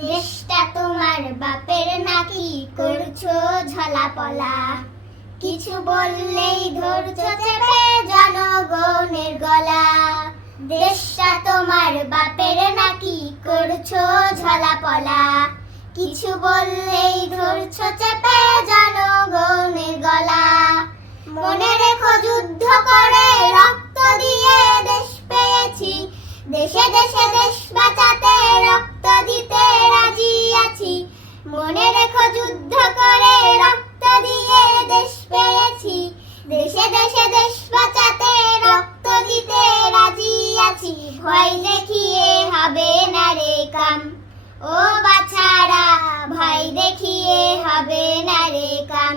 দেশটা তোমার বাপের নাকি করছ ঝলা পলা কিছু বললেই ধরছো চেপে জনগণের গলা। দেশটা তোমার বাপের নাকি করছ ঝলা পলা কিছু বললেই ধরছো চেপে জনগণের গলা। মনে রেখো যুদ্ধ করে রক্ত দিয়ে দেশ পেয়েছি। দেশে দেশে দেশ বাঁচাতে, রক্ত দিতে রাজি আছি। মনে রেখো যুদ্ধ করে রক্ত দিয়ে দেশ পেয়েছি। দেশে দেশে দেশ বাঁচাতে, রক্ত দিতে রাজি আছি। ভয় দেখিয়ে হবে না রে কাম। ও বাছারা, ভয় দেখিয়ে হবে না রে কাম।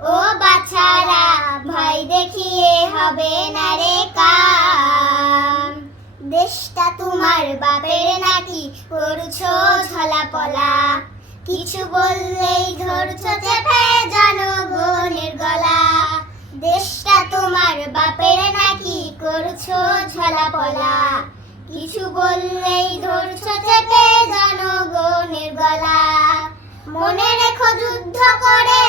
ও বাছারা, ভয় দেখিয়ে হবে না দেশটা তোমার বাপের নাকি? করছ ঝলা পলা কিছু বললেই ধরছো চেপে জনগণের গলা। দেশটা তোমার বাপের নাকি? করছ ঝলা পলা কিছু বললেই ধরছো চেপে জনগণের গলা। মনে রেখো যুদ্ধ করে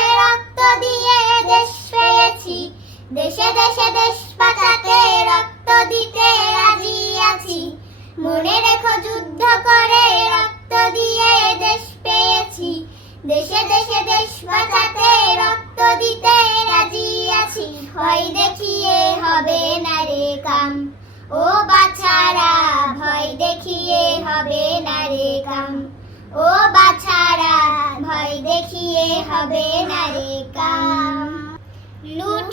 আছি ভয় দেখিয়ে হবে না রে কাম ও বাছারা, ভয় দেখিয়ে হবে না রে কাম ও বাছারা, ভয় দেখিয়ে হবে না রে কাম লুট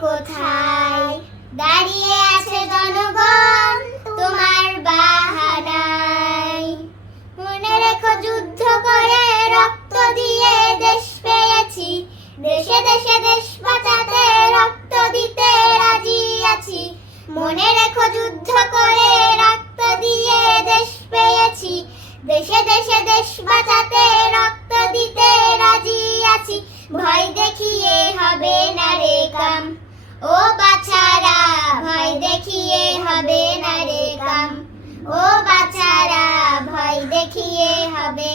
কোথায়? দাঁড়িয়ে আছে জনগণ তোমার বাহানায়। মনে রেখো যুদ্ধ করে রক্ত দিয়ে দেশ পেয়েছি। দেশে দেশে দেশ বাঁচাতে রক্ত দিতে রাজি আছি। মনে রেখো যুদ্ধ করে রক্ত দিয়ে দেশ পেয়েছি। দেশে দেশে দেশ বাঁচাতে রক্ত দিতে রাজি আছি। ভয় দেখিয়ে হবে না রে কাম। ও বাছারা ভয় দেখিয়ে হবে না রে কাম। ও বাছারা ভয় দেখিয়ে হবে